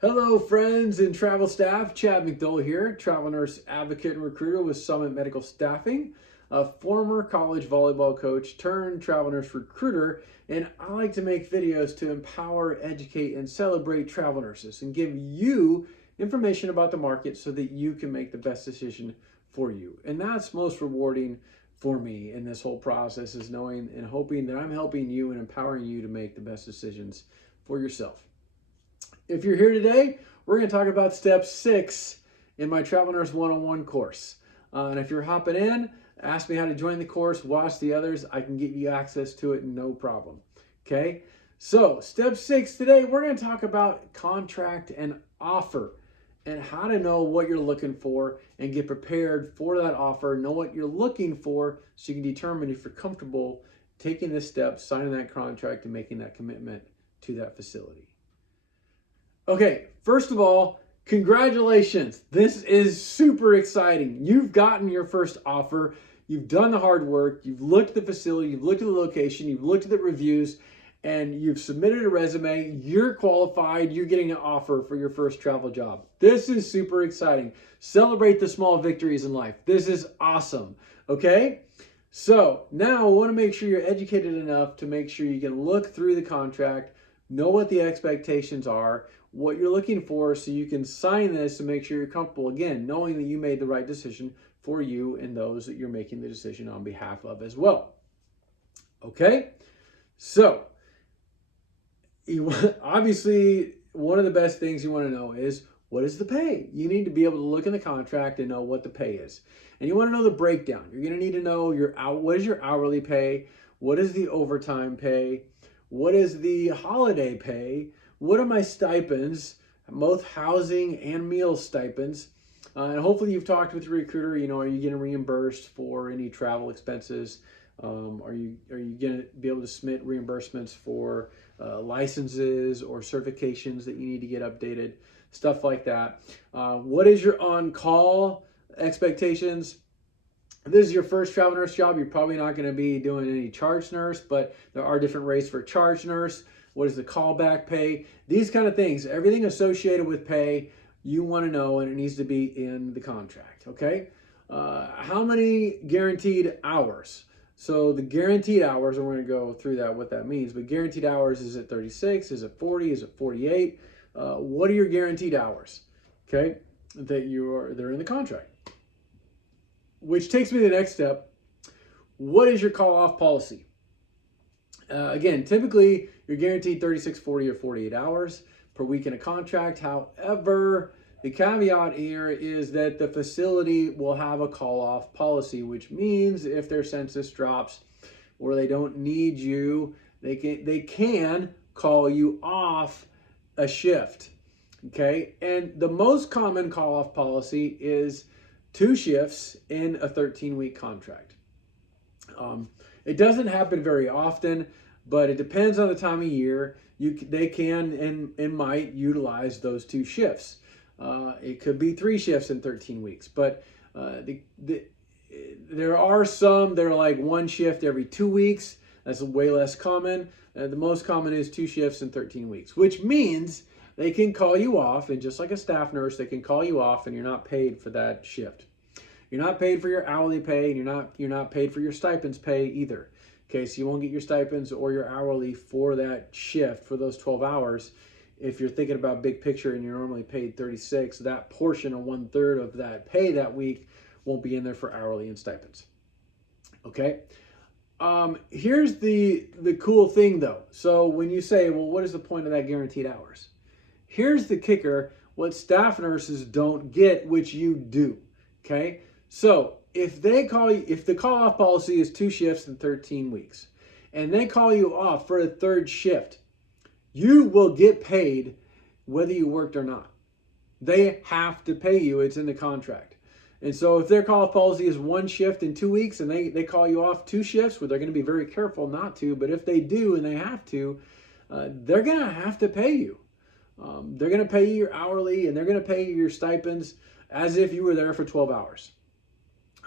Hello, friends and travel staff. Chad McDowell here, travel nurse, advocate, and recruiter with Summit Medical Staffing, a former college volleyball coach turned travel nurse recruiter, and I like to make videos to empower, educate, and celebrate travel nurses and give you information about the market so that you can make the best decision for you. And that's most rewarding for me in this whole process, is knowing and hoping that I'm helping you and empowering you to make the best decisions for yourself. If you're here today, we're going to talk about step 6 in my Travel Nurse 101 course. And if you're hopping in, ask me how to join the course, watch the others. I can get you access to it, no problem. Okay? So, step 6 today, we're going to talk about contract and offer and how to know what you're looking for and get prepared for that offer. Know what you're looking for so you can determine if you're comfortable taking this step, signing that contract, and making that commitment to that facility. Okay, first of all, congratulations. This is super exciting. You've gotten your first offer. You've done the hard work. You've looked at the facility. You've looked at the location. You've looked at the reviews, and you've submitted a resume. You're qualified. You're getting an offer for your first travel job. This is super exciting. Celebrate the small victories in life. This is awesome. Okay? So now I want to make sure you're educated enough to make sure you can look through the contract, know what the expectations are, what you're looking for, so you can sign this and make sure you're comfortable, again, knowing that you made the right decision for you and those that you're making the decision on behalf of as well. Okay? So, obviously, one of the best things you want to know is, what is the pay? You need to be able to look in the contract and know what the pay is. And you want to know the breakdown. You're going to need to know what is your hourly pay? What is the overtime pay? What is the holiday pay? What are my stipends, both housing and meal stipends? And hopefully you've talked with your recruiter. Are you getting reimbursed for any travel expenses? Are you going to be able to submit reimbursements for licenses or certifications that you need to get updated? Stuff like that. What is your on-call expectations? If this is your first travel nurse job, you're probably not going to be doing any charge nurse, but there are different rates for charge nurse. What is the callback pay? These kind of things, everything associated with pay, you want to know, and it needs to be in the contract, okay? How many guaranteed hours? So the guaranteed hours, and we're going to go through that, what that means, but guaranteed hours, is it 36? Is it 40? Is it 48? What are your guaranteed hours, okay, they're in the contract? Which takes me to the next step. What is your call-off policy? Again, typically you're guaranteed 36, 40, or 48 hours per week in a contract. However, the caveat here is that the facility will have a call-off policy, which means if their census drops or they don't need you, they can call you off a shift. Okay, and the most common call-off policy is 2 shifts in a 13-week contract. It doesn't happen very often, but it depends on the time of year. They can and might utilize those 2 shifts. It could be 3 shifts in 13 weeks, but there are some that are like 1 shift every 2 weeks. That's way less common. The most common is 2 shifts in 13 weeks, which means they can call you off, and just like a staff nurse, they can call you off and you're not paid for that shift. You're not paid for your hourly pay, and you're not paid for your stipends pay either. Okay, so you won't get your stipends or your hourly for that shift, for those 12 hours. If you're thinking about big picture and you're normally paid 36, that portion of 1/3 of that pay that week won't be in there for hourly and stipends. Okay. Here's the cool thing though. So when you say, well, what is the point of that guaranteed hours? Here's the kicker, what staff nurses don't get, which you do. Okay. So if the call-off policy is 2 shifts in 13 weeks, and they call you off for a 3rd shift, you will get paid whether you worked or not. They have to pay you. It's in the contract. And so if their call-off policy is 1 shift in 2 weeks and they call you off 2 shifts, well, they're going to be very careful not to, but if they do and they have to, they're going to have to pay you. They're going to pay you your hourly, and they're going to pay you your stipends as if you were there for 12 hours.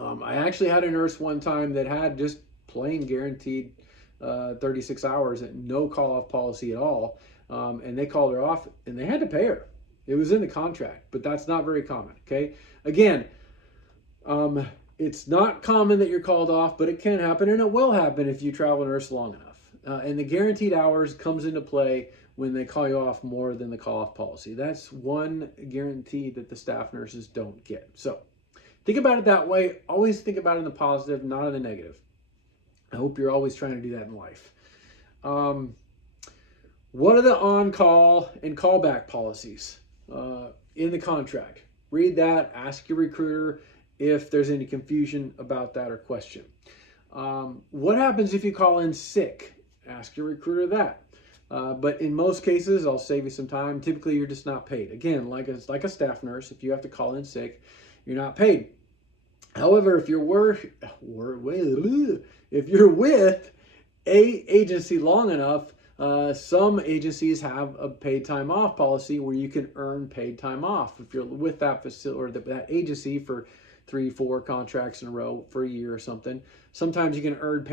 I actually had a nurse one time that had just plain guaranteed 36 hours and no call-off policy at all. And they called her off and they had to pay her. It was in the contract, but that's not very common. Okay. Again, it's not common that you're called off, but it can happen, and it will happen if you travel nurse long enough. And the guaranteed hours comes into play when they call you off more than the call off policy. That's one guarantee that the staff nurses don't get. So think about it that way. Always think about it in the positive, not in the negative. I hope you're always trying to do that in life. What are the on-call and callback policies in the contract? Read that. Ask your recruiter if there's any confusion about that or question. What happens if you call in sick? Ask your recruiter that. But in most cases, I'll save you some time. Typically, you're just not paid. Again, like a staff nurse, if you have to call in sick, you're not paid. However, if you're with a agency long enough, some agencies have a paid time off policy where you can earn paid time off. If you're with that facility or that agency for 3-4 contracts in a row for a year or something, sometimes you can earn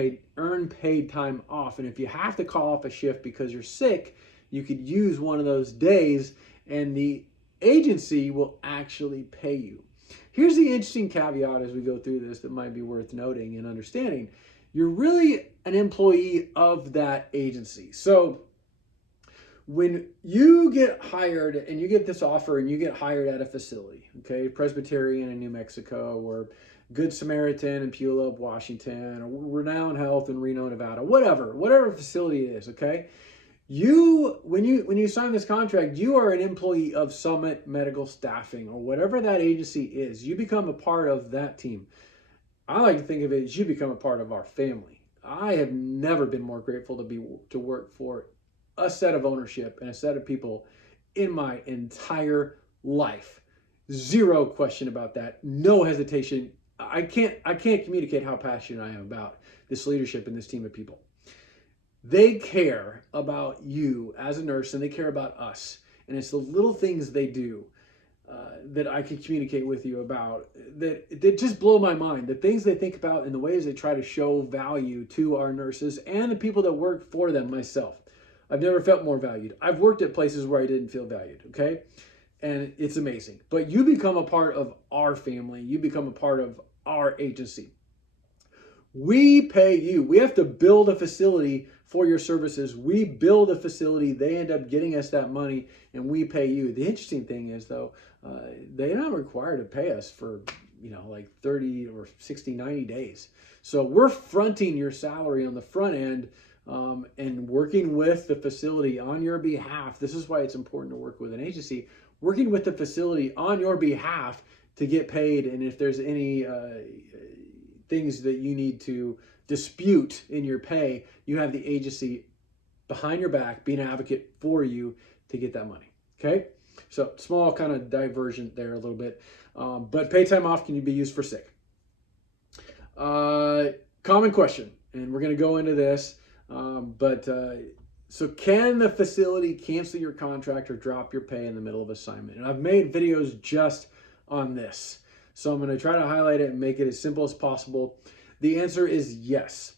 paid time off. And if you have to call off a shift because you're sick, you could use one of those days and the agency will actually pay you. Here's the interesting caveat as we go through this that might be worth noting and understanding. You're really an employee of that agency. So when you get hired and you get this offer and you get hired at a facility, okay, Presbyterian in New Mexico, or Good Samaritan in Puyallup, Washington, or Renown Health in Reno, Nevada, whatever facility it is, okay, when you sign this contract, you are an employee of Summit Medical Staffing or whatever that agency is. You become a part of that team. I like to think of it as you become a part of our family. I have never been more grateful to work for a set of ownership and a set of people in my entire life. Zero question about that. No hesitation. I can't communicate how passionate I am about this leadership and this team of people. They care about you as a nurse and they care about us. And it's the little things they do that I can communicate with you about that just blow my mind. The things they think about and the ways they try to show value to our nurses and the people that work for them, myself. I've never felt more valued. I've worked at places where I didn't feel valued, okay? And it's amazing. But you become a part of our family. You become a part of our agency. We pay you. We have to build a facility for your services. We build a facility. They end up getting us that money and we pay you. The interesting thing is, though, they're not required to pay us for, like 30 or 60, 90 days. So we're fronting your salary on the front end and working with the facility on your behalf. This is why it's important to work with an agency, working with the facility on your behalf to get paid. And if there's any things that you need to dispute in your pay, you have the agency behind your back being an advocate for you to get that money. Okay, so small kind of diversion there a little bit, but paid time off can be used for sick. Common question, and we're going to go into this, so can the facility cancel your contract or drop your pay in the middle of assignment? And I've made videos just on this, so I'm going to try to highlight it and make it as simple as possible. The answer is yes.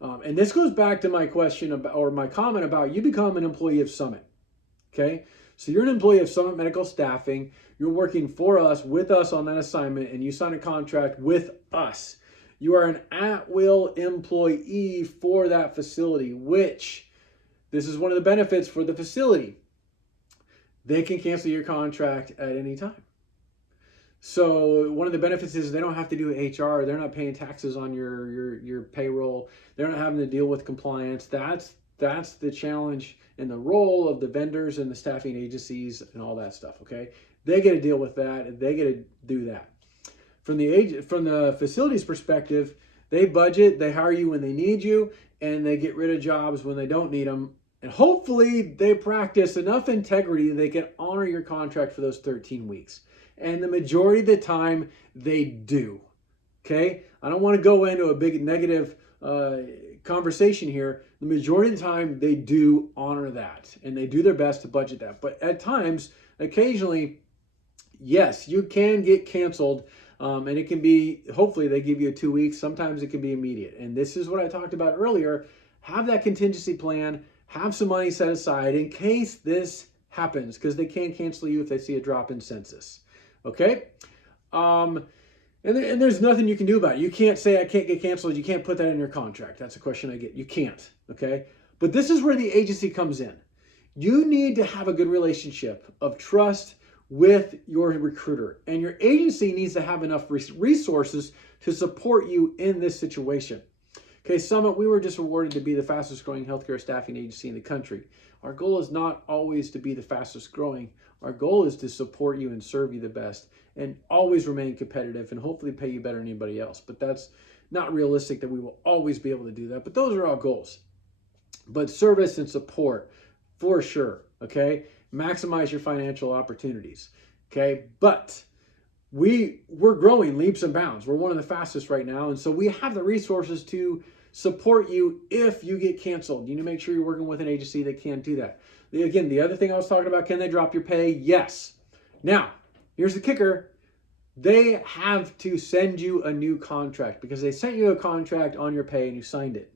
And this goes back to my question about, or my comment about, you become an employee of Summit. Okay. So you're an employee of Summit Medical Staffing. You're working for us, with us on that assignment, and you sign a contract with us. You are an at-will employee for that facility, which this is one of the benefits for the facility. They can cancel your contract at any time. So one of the benefits is they don't have to do HR. They're not paying taxes on your payroll. They're not having to deal with compliance. That's the challenge and the role of the vendors and the staffing agencies and all that stuff. Okay, they get to deal with that and they get to do that. From the facility's perspective, they budget, they hire you when they need you, and they get rid of jobs when they don't need them. And hopefully they practice enough integrity that they can honor your contract for those 13 weeks. And the majority of the time, they do. Okay? I don't want to go into a big negative conversation here. The majority of the time, they do honor that. And they do their best to budget that. But at times, occasionally, yes, you can get canceled. And it can be, hopefully, they give you 2 weeks. Sometimes it can be immediate. And this is what I talked about earlier. Have that contingency plan. Have some money set aside in case this happens, because they can cancel you if they see a drop in census. Okay? And there's nothing you can do about it. You can't say I can't get canceled. You can't put that in your contract. That's a question I get. You can't. Okay? But this is where the agency comes in. You need to have a good relationship of trust with your recruiter, and your agency needs to have enough resources to support you in this situation. Okay, Summit, we were just awarded to be the fastest growing healthcare staffing agency in the country. Our goal is not always to be the fastest growing. Our goal is to support you and serve you the best and always remain competitive and hopefully pay you better than anybody else. But that's not realistic that we will always be able to do that. But those are our goals. But service and support, for sure, okay? Maximize your financial opportunities, okay? But we're growing leaps and bounds. We're one of the fastest right now, and so we have the resources to support you if you get canceled. You need to make sure you're working with an agency that can do that. Again, the other thing I was talking about, can they drop your pay? Yes. Now, here's the kicker. They have to send you a new contract because they sent you a contract on your pay and you signed it.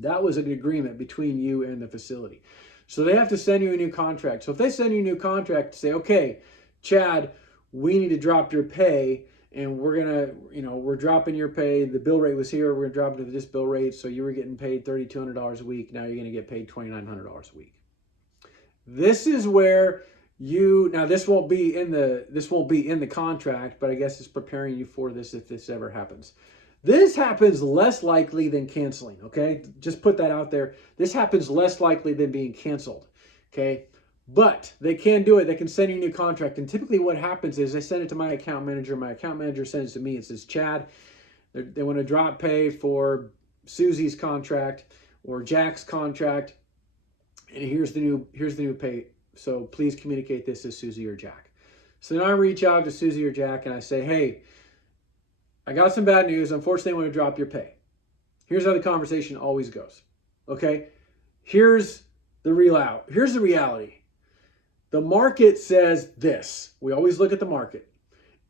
That was an agreement between you and the facility. So they have to send you a new contract. So if they send you a new contract to say, okay, Chad, we need to drop your pay and we're dropping your pay. The bill rate was here. We're going to drop it to this bill rate. So you were getting paid $3,200 a week. Now you're going to get paid $2,900 a week. This is where this won't be in the contract, but I guess it's preparing you for this if this ever happens. This happens less likely than canceling, okay? Just put that out there. This happens less likely than being canceled, okay? But they can do it. They can send you a new contract. And typically what happens is they send it to my account manager. My account manager sends it to me. It says, Chad, they want to drop pay for Susie's contract or Jack's contract. And here's the new pay. So please communicate this to Susie or Jack. So then I reach out to Susie or Jack and I say, hey, I got some bad news. Unfortunately, I want to drop your pay. Here's how the conversation always goes. Okay? Here's the reality. The market says this. We always look at the market.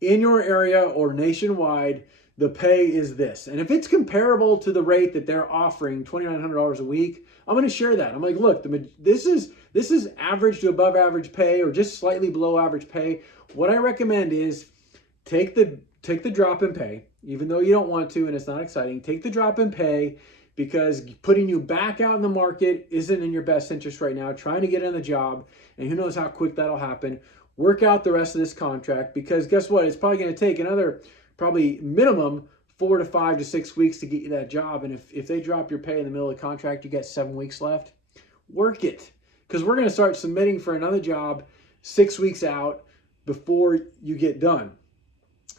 In your area or nationwide, the pay is this. And if it's comparable to the rate that they're offering, $2,900 a week, I'm going to share that. I'm like, look, this is average to above average pay or just slightly below average pay. What I recommend is take the drop in pay, even though you don't want to and it's not exciting. Take the drop in pay because putting you back out in the market isn't in your best interest right now. Trying to get in the job, and who knows how quick that'll happen. Work out the rest of this contract because guess what? It's probably going to take another probably minimum 4 to 5 to 6 weeks to get you that job. And if they drop your pay in the middle of the contract, you get 7 weeks left. Work it, because we're going to start submitting for another job 6 weeks out before you get done.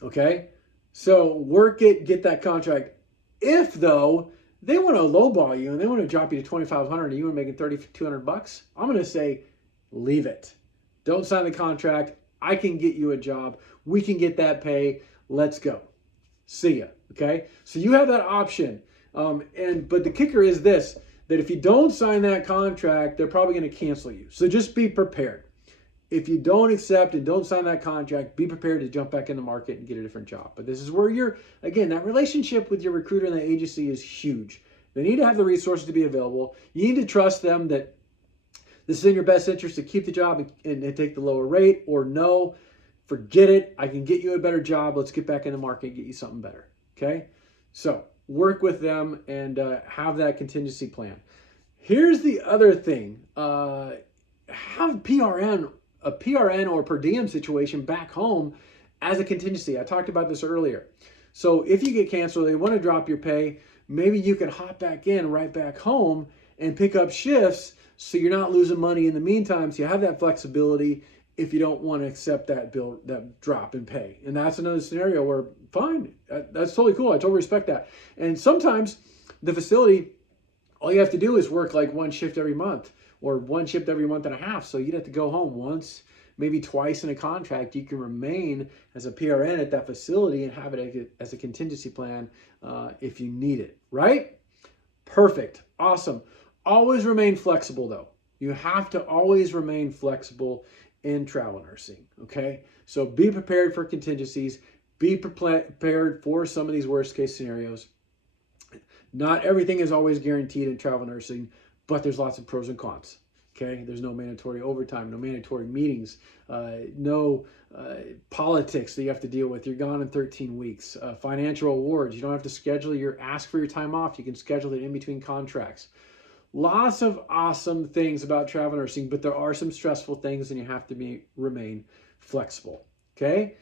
Okay? So work it, get that contract. If though they want to lowball you and they want to drop you to $2,500 and you were making $3,200, I'm going to say leave it. Don't sign the contract. I can get you a job. We can get that pay. Let's go. See ya. Okay? So you have that option. But the kicker is this, that if you don't sign that contract, they're probably going to cancel you. So just be prepared. If you don't accept and don't sign that contract, be prepared to jump back in the market and get a different job. But this is where that relationship with your recruiter and the agency is huge. They need to have the resources to be available. You need to trust them that this is in your best interest to keep the job and take the lower rate, or no, forget it. I can get you a better job. Let's get back in the market and get you something better. Okay? So work with them and have that contingency plan. Here's the other thing. Have a PRN or per diem situation back home as a contingency. I talked about this earlier. So if you get canceled, they want to drop your pay, maybe you can hop back in right back home and pick up shifts so you're not losing money in the meantime. So you have that flexibility if you don't want to accept that drop in pay. And that's another scenario where, fine, that's totally cool. I totally respect that. And sometimes the facility, all you have to do is work like one shift every month or one shift every month and a half. So you'd have to go home once, maybe twice in a contract. You can remain as a PRN at that facility and have it as a contingency plan if you need it, right? Perfect. Awesome. Always remain flexible though. You have to always remain flexible in travel nursing, okay? So be prepared for contingencies. Be prepared for some of these worst case scenarios. Not everything is always guaranteed in travel nursing, but there's lots of pros and cons. Okay, there's no mandatory overtime, no mandatory meetings, no politics that you have to deal with. You're gone in 13 weeks. Financial awards, you don't have to schedule ask for your time off. You can schedule it in between contracts. Lots of awesome things about travel nursing, but there are some stressful things, and you have to remain flexible. Okay.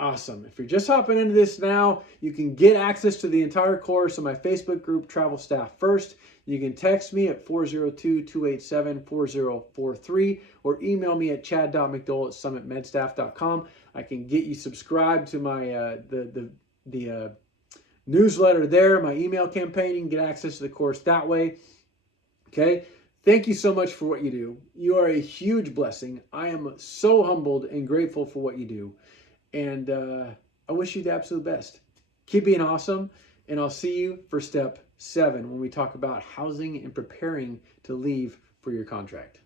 Awesome. If you're just hopping into this now, you can get access to the entire course on my Facebook group, Travel Staff First. You can text me at 402-287-4043 or email me at chad.mcdole@summitmedstaff.com. I can get you subscribed to my the newsletter there, my email campaign. You can get access to the course that way. Okay. Thank you so much for what you do. You are a huge blessing. I am so humbled and grateful for what you do. And I wish you the absolute best. Keep being awesome. And I'll see you for step 7 when we talk about housing and preparing to leave for your contract.